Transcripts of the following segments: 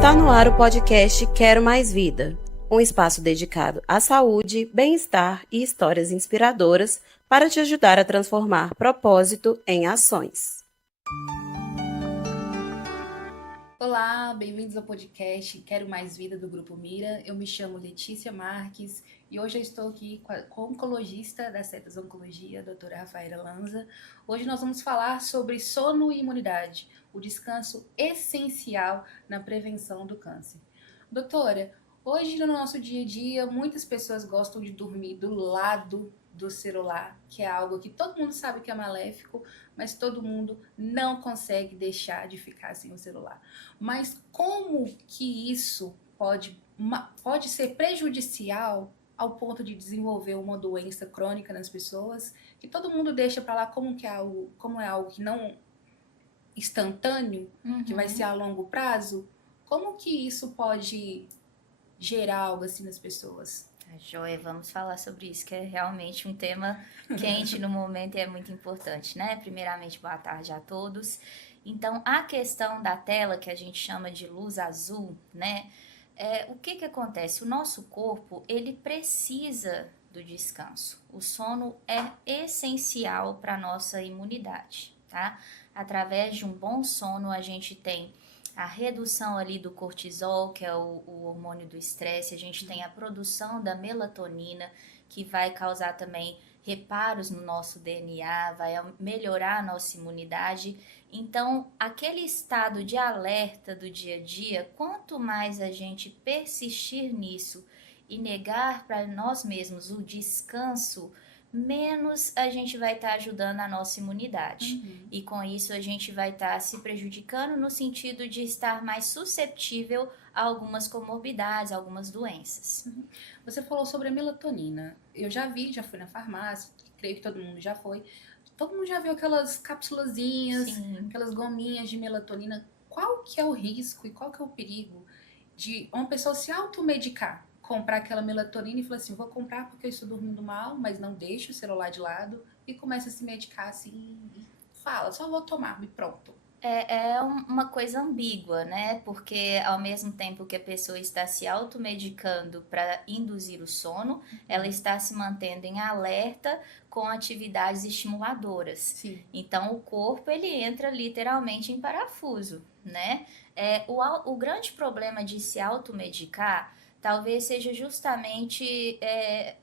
Está no ar o podcast Quero Mais Vida, um espaço dedicado à saúde, bem-estar e histórias inspiradoras para te ajudar a transformar propósito em ações. Olá, bem-vindos ao podcast Quero Mais Vida do Grupo Mira. Eu me chamo Letícia Marques e hoje eu estou aqui com a oncologista da Setas Oncologia, a doutora Rafaela Lanza. Hoje nós vamos falar sobre sono e imunidade, o descanso essencial na prevenção do câncer. Doutora, hoje no nosso dia a dia, muitas pessoas gostam de dormir do lado do celular, que é algo que todo mundo sabe que é maléfico, mas todo mundo não consegue deixar de ficar sem o celular. Mas como que isso pode ser prejudicial ao ponto de desenvolver uma doença crônica nas pessoas, que todo mundo deixa para lá como é algo que não instantâneo, que vai ser a longo prazo? Como que isso pode gerar algo assim nas pessoas? Joia, vamos falar sobre isso, que é realmente um tema quente no momento e é muito importante, né? Primeiramente, boa tarde a todos. Então, a questão da tela, que a gente chama de luz azul, né? O que acontece? O nosso corpo, ele precisa do descanso. O sono é essencial para a nossa imunidade, tá? Através de um bom sono, a gente tem a redução ali do cortisol, que é o hormônio do estresse, a gente tem a produção da melatonina, que vai causar também reparos no nosso DNA, vai melhorar a nossa imunidade. Então, aquele estado de alerta do dia a dia, quanto mais a gente persistir nisso e negar para nós mesmos o descanso, menos a gente vai estar ajudando a nossa imunidade. E com isso a gente vai estar se prejudicando no sentido de estar mais susceptível a algumas comorbidades, a algumas doenças. Você falou sobre a melatonina. Eu já fui na farmácia, creio que todo mundo já foi. Todo mundo já viu aquelas cápsulazinhas, aquelas gominhas de melatonina. Qual que é o risco e qual que é o perigo de uma pessoa se automedicar? Comprar aquela melatonina e falar assim, vou comprar porque eu estou dormindo mal, mas não deixo o celular de lado, e começa a se medicar assim, e fala, só vou tomar e pronto. É uma coisa ambígua, né? Porque ao mesmo tempo que a pessoa está se automedicando para induzir o sono, ela está se mantendo em alerta com atividades estimuladoras. Sim. Então o corpo ele entra literalmente em parafuso, né? O grande problema de se automedicar talvez seja justamente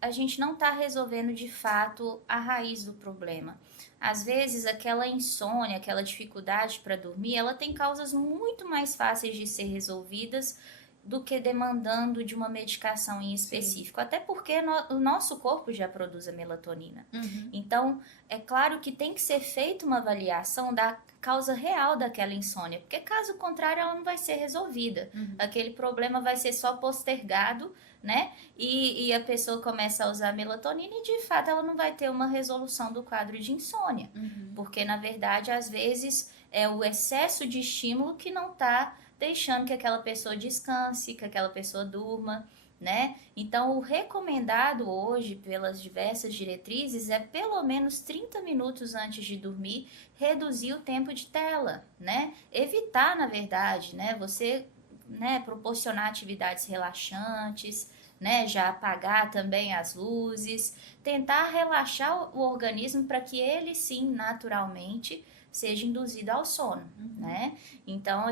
a gente não está resolvendo de fato a raiz do problema. Às vezes aquela insônia, aquela dificuldade para dormir, ela tem causas muito mais fáceis de ser resolvidas do que demandando de uma medicação em específico. Até porque o nosso corpo já produz a melatonina. Então, é claro que tem que ser feita uma avaliação da causa real daquela insônia, porque caso contrário ela não vai ser resolvida. Aquele problema vai ser só postergado, né? E a pessoa começa a usar melatonina e de fato ela não vai ter uma resolução do quadro de insônia. Porque na verdade às vezes é o excesso de estímulo que não está deixando que aquela pessoa descanse, que aquela pessoa durma, né? Então, o recomendado hoje pelas diversas diretrizes é pelo menos 30 minutos antes de dormir, reduzir o tempo de tela, né? Evitar, na verdade, né? Você, né, proporcionar atividades relaxantes, né? Já apagar também as luzes, tentar relaxar o organismo para que ele sim, naturalmente, seja induzido ao sono, né? Então,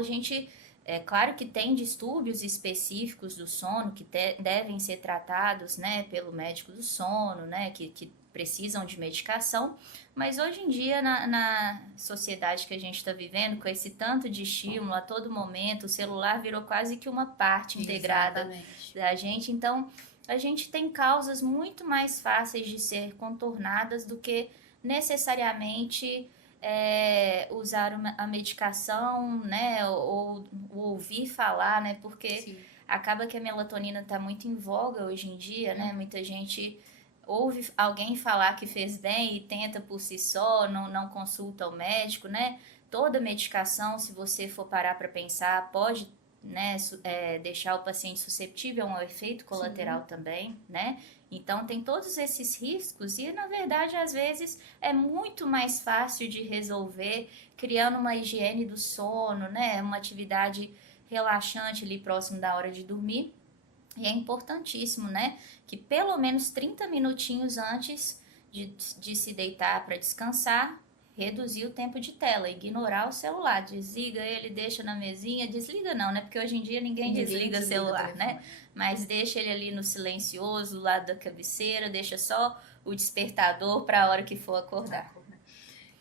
é claro que tem distúrbios específicos do sono que devem ser tratados, né, pelo médico do sono, né, que precisam de medicação, mas hoje em dia, na sociedade que a gente está vivendo, com esse tanto de estímulo a todo momento, o celular virou quase que uma parte integrada da gente, então a gente tem causas muito mais fáceis de ser contornadas do que necessariamente usar a medicação, né, ou ouvir falar, né, porque acaba que a melatonina está muito em voga hoje em dia, né, muita gente ouve alguém falar que fez bem e tenta por si só, não consulta o médico, né, toda medicação, se você for parar para pensar, pode, né, deixar o paciente suscetível a um efeito colateral também, né, então tem todos esses riscos e na verdade às vezes é muito mais fácil de resolver criando uma higiene do sono, né, uma atividade relaxante ali próximo da hora de dormir. E é importantíssimo, né, que pelo menos 30 minutinhos antes de se deitar para descansar, reduzir o tempo de tela, ignorar o celular, desliga ele, deixa na mesinha, desliga não, né, porque hoje em dia ninguém desliga o celular, né, mas deixa ele ali no silencioso, do lado da cabeceira, deixa só o despertador para a hora que for acordar.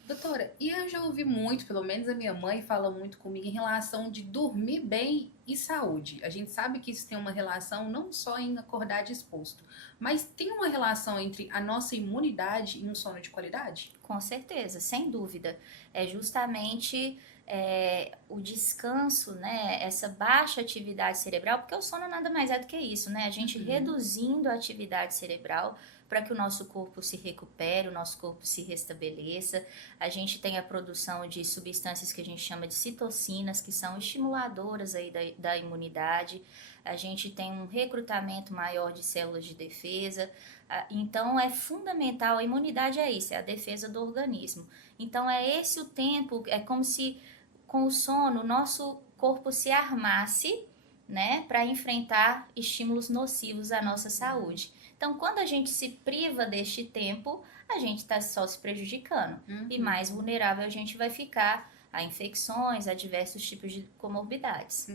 Doutora, e eu já ouvi muito, pelo menos a minha mãe fala muito comigo em relação de dormir bem e saúde. A gente sabe que isso tem uma relação não só em acordar disposto, mas tem uma relação entre a nossa imunidade e um sono de qualidade? Com certeza, sem dúvida. É justamente o descanso, né? Essa baixa atividade cerebral, porque o sono nada mais é do que isso, né? A gente reduzindo a atividade cerebral para que o nosso corpo se recupere, o nosso corpo se restabeleça. A gente tem a produção de substâncias que a gente chama de citocinas, que são estimuladoras aí da imunidade. A gente tem um recrutamento maior de células de defesa. Então é fundamental, a imunidade é isso, é a defesa do organismo. Então é esse o tempo, é como se com o sono o nosso corpo se armasse, né, para enfrentar estímulos nocivos à nossa saúde. Então quando a gente se priva deste tempo, a gente está só se prejudicando e mais vulnerável a gente vai ficar a infecções, a diversos tipos de comorbidades.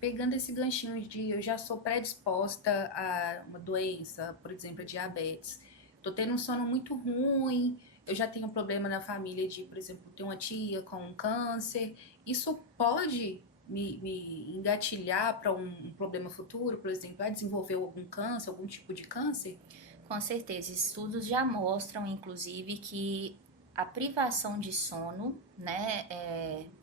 Pegando esse ganchinho de eu já sou predisposta a uma doença, por exemplo, a diabetes, tô tendo um sono muito ruim, eu já tenho um problema na família de, por exemplo, ter uma tia com um câncer, isso pode me engatilhar para um problema futuro, por exemplo, a desenvolver algum câncer, algum tipo de câncer? Com certeza, estudos já mostram, inclusive, que a privação de sono, né,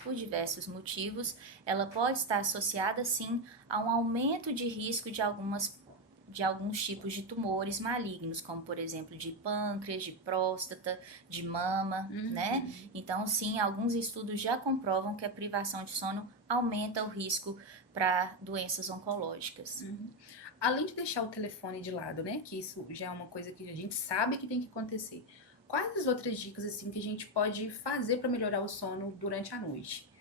por diversos motivos, ela pode estar associada, sim, a um aumento de risco de alguns tipos de tumores malignos, como, por exemplo, de pâncreas, de próstata, de mama, né? Então, sim, alguns estudos já comprovam que a privação de sono aumenta o risco para doenças oncológicas. Além de deixar o telefone de lado, né, que isso já é uma coisa que a gente sabe que tem que acontecer, quais as outras dicas assim que a gente pode fazer para melhorar o sono durante a noite?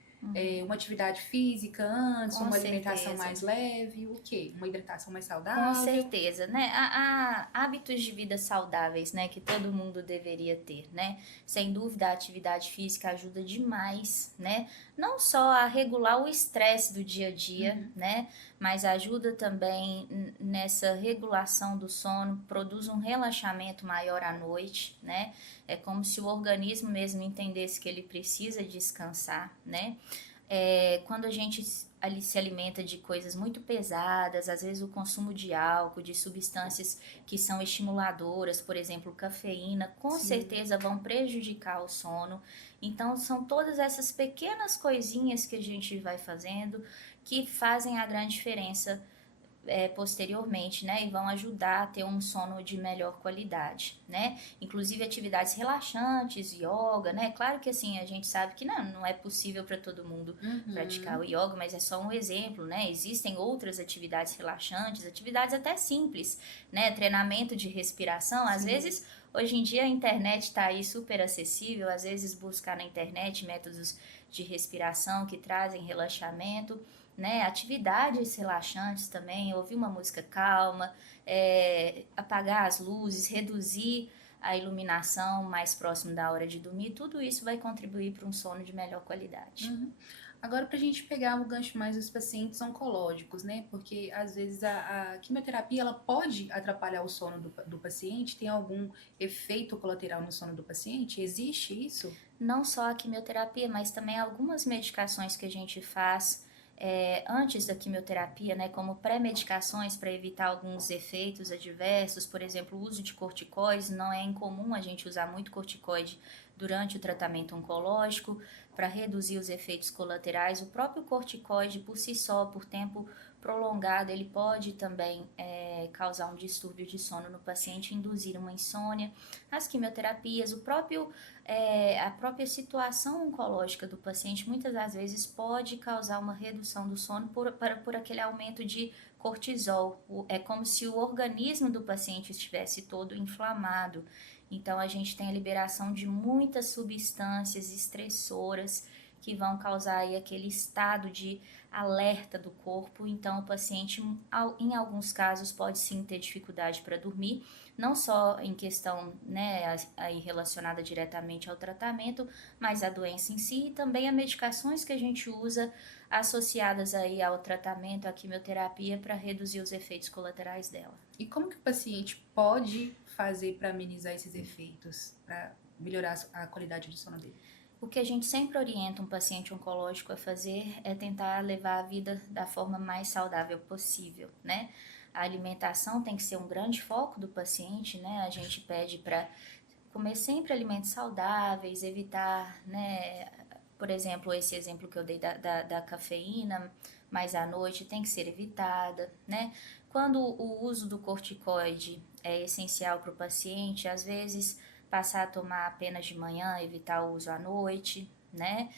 Uma atividade física antes, Com uma alimentação certeza. mais leve, o quê? Uma hidratação mais Com saudável? certeza, né? Há hábitos de vida saudáveis, né, que todo mundo deveria ter, né? Sem dúvida, a atividade física ajuda demais, né? Não só a regular o estresse do dia a dia, né? Mas ajuda também nessa regulação do sono, produz um relaxamento maior à noite, né? É como se o organismo mesmo entendesse que ele precisa descansar, né? Quando a gente ali se alimenta de coisas muito pesadas, às vezes o consumo de álcool, de substâncias que são estimuladoras, por exemplo, cafeína, com certeza vão prejudicar o sono. Então, são todas essas pequenas coisinhas que a gente vai fazendo que fazem a grande diferença posteriormente, né, e vão ajudar a ter um sono de melhor qualidade, né, inclusive atividades relaxantes, yoga, né, claro que assim, a gente sabe que não é possível para todo mundo praticar o yoga, mas é só um exemplo, né, existem outras atividades relaxantes, atividades até simples, né, treinamento de respiração, às vezes, hoje em dia a internet está aí super acessível, às vezes buscar na internet métodos de respiração que trazem relaxamento, né, atividades relaxantes também, ouvir uma música calma, apagar as luzes, reduzir a iluminação mais próximo da hora de dormir, tudo isso vai contribuir para um sono de melhor qualidade. Agora, para a gente pegar o gancho mais dos pacientes oncológicos, né? Porque às vezes a quimioterapia ela pode atrapalhar o sono do paciente, tem algum efeito colateral no sono do paciente? Existe isso? Não só a quimioterapia, mas também algumas medicações que a gente faz antes da quimioterapia, né, como pré-medicações para evitar alguns efeitos adversos, por exemplo, o uso de corticoides, não é incomum a gente usar muito corticoide durante o tratamento oncológico para reduzir os efeitos colaterais. O próprio corticoide por si só, por tempo prolongado, ele pode também causar um distúrbio de sono no paciente, induzir uma insônia. As quimioterapias, a própria situação oncológica do paciente muitas das vezes pode causar uma redução do sono por aquele aumento de cortisol. É como se o organismo do paciente estivesse todo inflamado. Então a gente tem a liberação de muitas substâncias estressoras que vão causar aí aquele estado de alerta do corpo. Então, o paciente, em alguns casos, pode sim ter dificuldade para dormir, não só em questão, né, aí relacionada diretamente ao tratamento, mas a doença em si e também a medicações que a gente usa associadas aí ao tratamento, à quimioterapia, para reduzir os efeitos colaterais dela. E como que o paciente pode fazer para amenizar esses efeitos, para melhorar a qualidade do sono dele? O que a gente sempre orienta um paciente oncológico a fazer é tentar levar a vida da forma mais saudável possível, né? A alimentação tem que ser um grande foco do paciente, né? A gente pede para comer sempre alimentos saudáveis, evitar, né? Por exemplo, esse exemplo que eu dei da cafeína, mais à noite, tem que ser evitada, né? Quando o uso do corticoide é essencial para o paciente, às vezes passar a tomar apenas de manhã, evitar o uso à noite, né?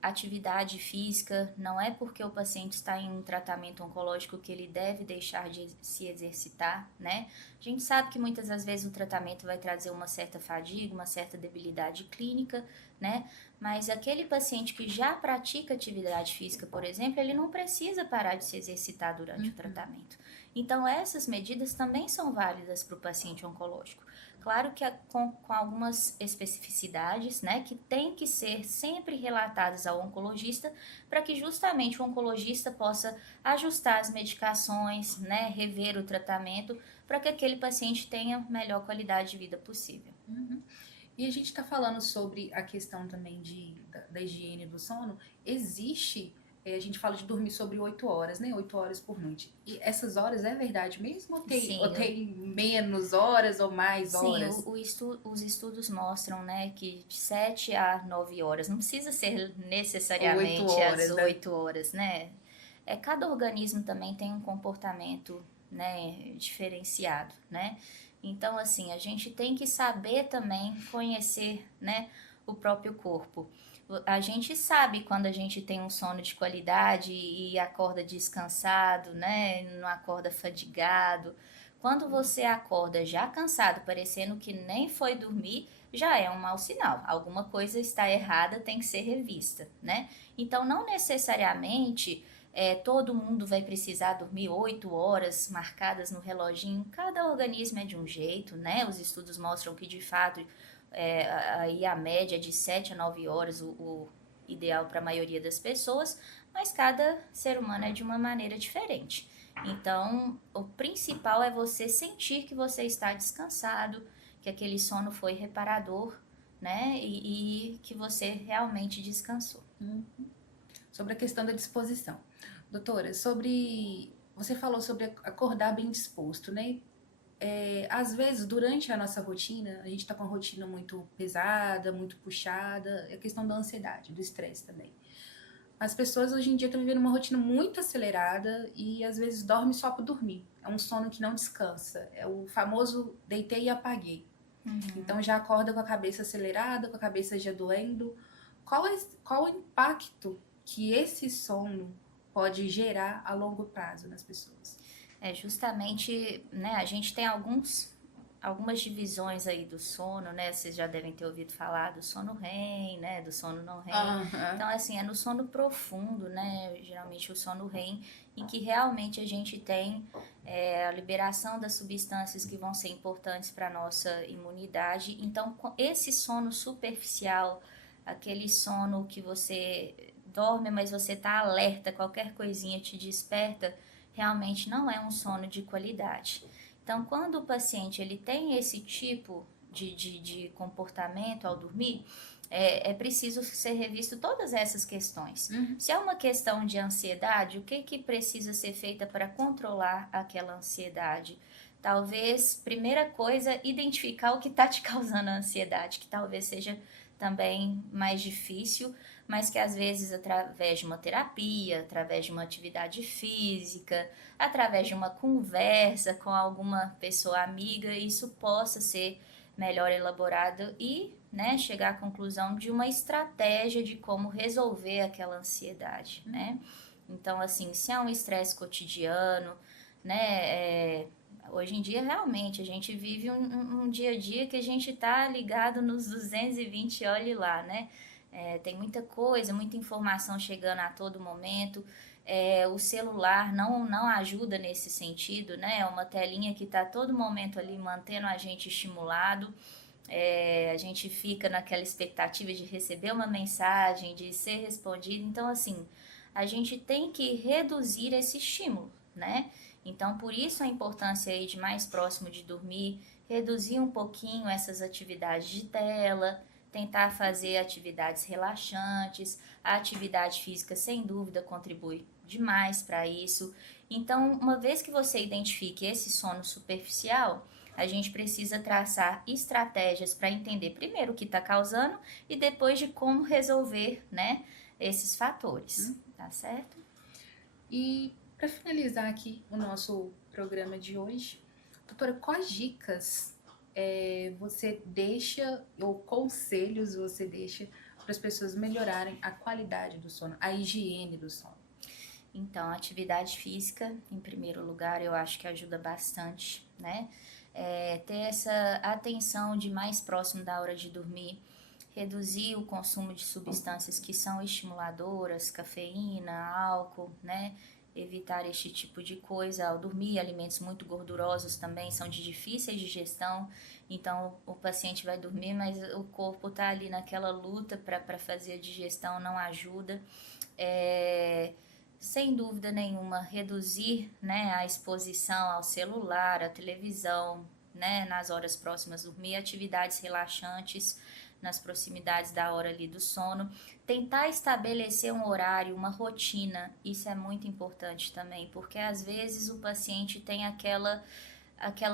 Atividade física, não é porque o paciente está em um tratamento oncológico que ele deve deixar de se exercitar, né? A gente sabe que muitas das vezes o tratamento vai trazer uma certa fadiga, uma certa debilidade clínica, né? Mas aquele paciente que já pratica atividade física, por exemplo, ele não precisa parar de se exercitar durante o tratamento. Então, essas medidas também são válidas para o paciente oncológico. Claro que com algumas especificidades, né, que tem que ser sempre relatadas ao oncologista, para que justamente o oncologista possa ajustar as medicações, né, rever o tratamento, para que aquele paciente tenha a melhor qualidade de vida possível. E a gente está falando sobre a questão também da higiene do sono. Existe, a gente fala de dormir sobre 8 horas, né? 8 horas por noite. E essas horas é verdade mesmo? Ou tem menos horas ou mais horas? Sim, os estudos mostram, né, que de 7 a 9 horas, não precisa ser necessariamente 8 horas, as 8 horas, né? Cada organismo também tem um comportamento, né, diferenciado, né? Então, assim, a gente tem que saber também conhecer, né, o próprio corpo. A gente sabe quando a gente tem um sono de qualidade e acorda descansado, né, não acorda fadigado. Quando você acorda já cansado, parecendo que nem foi dormir, já é um mau sinal. Alguma coisa está errada, tem que ser revista, né? Então, não necessariamente todo mundo vai precisar dormir 8 horas marcadas no reloginho. Cada organismo é de um jeito, né? Os estudos mostram que, de fato, aí a média é de 7 a 9 horas, o ideal para a maioria das pessoas, mas cada ser humano é de uma maneira diferente. Então, o principal é você sentir que você está descansado, que aquele sono foi reparador, né? E que você realmente descansou. Sobre a questão da disposição. Doutora, você falou sobre acordar bem disposto, né? Às vezes, durante a nossa rotina, a gente está com uma rotina muito pesada, muito puxada, é a questão da ansiedade, do estresse também. As pessoas hoje em dia estão vivendo uma rotina muito acelerada e às vezes dorme só para dormir. É um sono que não descansa. É o famoso deitei e apaguei. Então já acorda com a cabeça acelerada, com a cabeça já doendo. Qual o impacto que esse sono pode gerar a longo prazo nas pessoas? Justamente, né, a gente tem algumas divisões aí do sono, né, vocês já devem ter ouvido falar do sono REM, né, do sono não REM. Então, assim, é no sono profundo, né, geralmente o sono REM, em que realmente a gente tem a liberação das substâncias que vão ser importantes para a nossa imunidade. Então, esse sono superficial, aquele sono que você dorme, mas você está alerta, qualquer coisinha te desperta, realmente não é um sono de qualidade. Então, quando o paciente ele tem esse tipo de comportamento ao dormir, é preciso ser revisto todas essas questões. Se é uma questão de ansiedade, o que precisa ser feito para controlar aquela ansiedade? Talvez, primeira coisa, identificar o que está te causando a ansiedade, que talvez seja também mais difícil, mas que às vezes através de uma terapia, através de uma atividade física, através de uma conversa com alguma pessoa amiga, isso possa ser melhor elaborado e, né, chegar à conclusão de uma estratégia de como resolver aquela ansiedade, né? Então, assim, se é um estresse cotidiano, né, hoje em dia realmente a gente vive um dia a dia que a gente está ligado nos 220, olhe lá, né? Tem muita coisa, muita informação chegando a todo momento. O celular não ajuda nesse sentido, né? É uma telinha que está a todo momento ali mantendo a gente estimulado. A gente fica naquela expectativa de receber uma mensagem, de ser respondido. Então, assim, a gente tem que reduzir esse estímulo, né? Então, por isso a importância aí de mais próximo de dormir, reduzir um pouquinho essas atividades de tela, tentar fazer atividades relaxantes. A atividade física, sem dúvida, contribui demais para isso. Então, uma vez que você identifique esse sono superficial, a gente precisa traçar estratégias para entender primeiro o que está causando e depois de como resolver, né, esses fatores, tá certo? E para finalizar aqui o nosso programa de hoje, doutora, quais dicas você deixa, ou conselhos você deixa para as pessoas melhorarem a qualidade do sono, a higiene do sono? Então, atividade física, em primeiro lugar, eu acho que ajuda bastante, né? Ter essa atenção de mais próximo da hora de dormir, reduzir o consumo de substâncias que são estimuladoras, cafeína, álcool, né? Evitar este tipo de coisa ao dormir. Alimentos muito gordurosos também são de difícil digestão, então o paciente vai dormir, mas o corpo está ali naquela luta para fazer a digestão, não ajuda. Sem dúvida nenhuma, reduzir, né, a exposição ao celular, à televisão, né, nas horas próximas a dormir, atividades relaxantes nas proximidades da hora ali do sono. Tentar estabelecer um horário, uma rotina, isso é muito importante também, porque às vezes o paciente tem aquela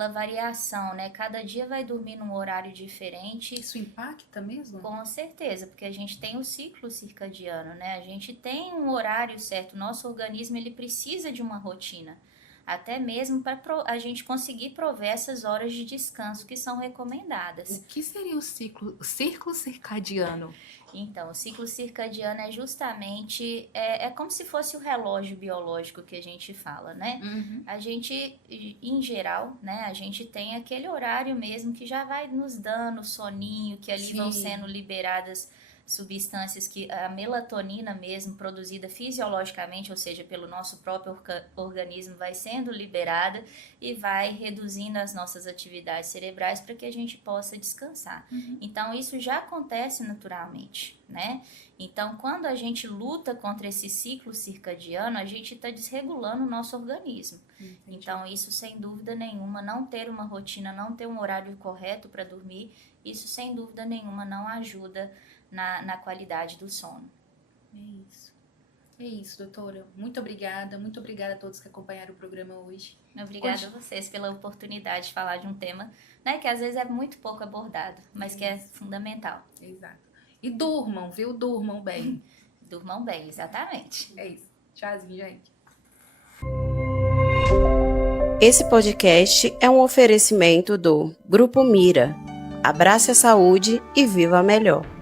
variação, né? Cada dia vai dormir num horário diferente. Isso impacta mesmo? Com certeza, porque a gente tem o ciclo circadiano, né? A gente tem um horário certo, nosso organismo ele precisa de uma rotina, até mesmo para a gente conseguir prover essas horas de descanso que são recomendadas. O que seria o ciclo circadiano? Então, o ciclo circadiano é justamente, como se fosse o relógio biológico que a gente fala, né? Uhum. A gente, em geral, né, a gente tem aquele horário mesmo que já vai nos dando soninho, que ali vão sendo liberadas substâncias que a melatonina mesmo, produzida fisiologicamente, ou seja, pelo nosso próprio organismo, vai sendo liberada e vai reduzindo as nossas atividades cerebrais para que a gente possa descansar. Uhum. Então, isso já acontece naturalmente, né? Então, quando a gente luta contra esse ciclo circadiano, a gente está desregulando o nosso organismo. Entendi. Então, isso sem dúvida nenhuma, não ter uma rotina, não ter um horário correto para dormir, isso sem dúvida nenhuma não ajuda na qualidade do sono. É isso, doutora. Muito obrigada a todos que acompanharam o programa hoje. Obrigada a vocês pela oportunidade de falar de um tema, né, que às vezes é muito pouco abordado, mas que é fundamental. Exato. E durmam, viu? Durmam bem. Durmam bem, exatamente. É isso. Tchauzinho, gente. Esse podcast é um oferecimento do Grupo Mira. Abrace a saúde e viva melhor.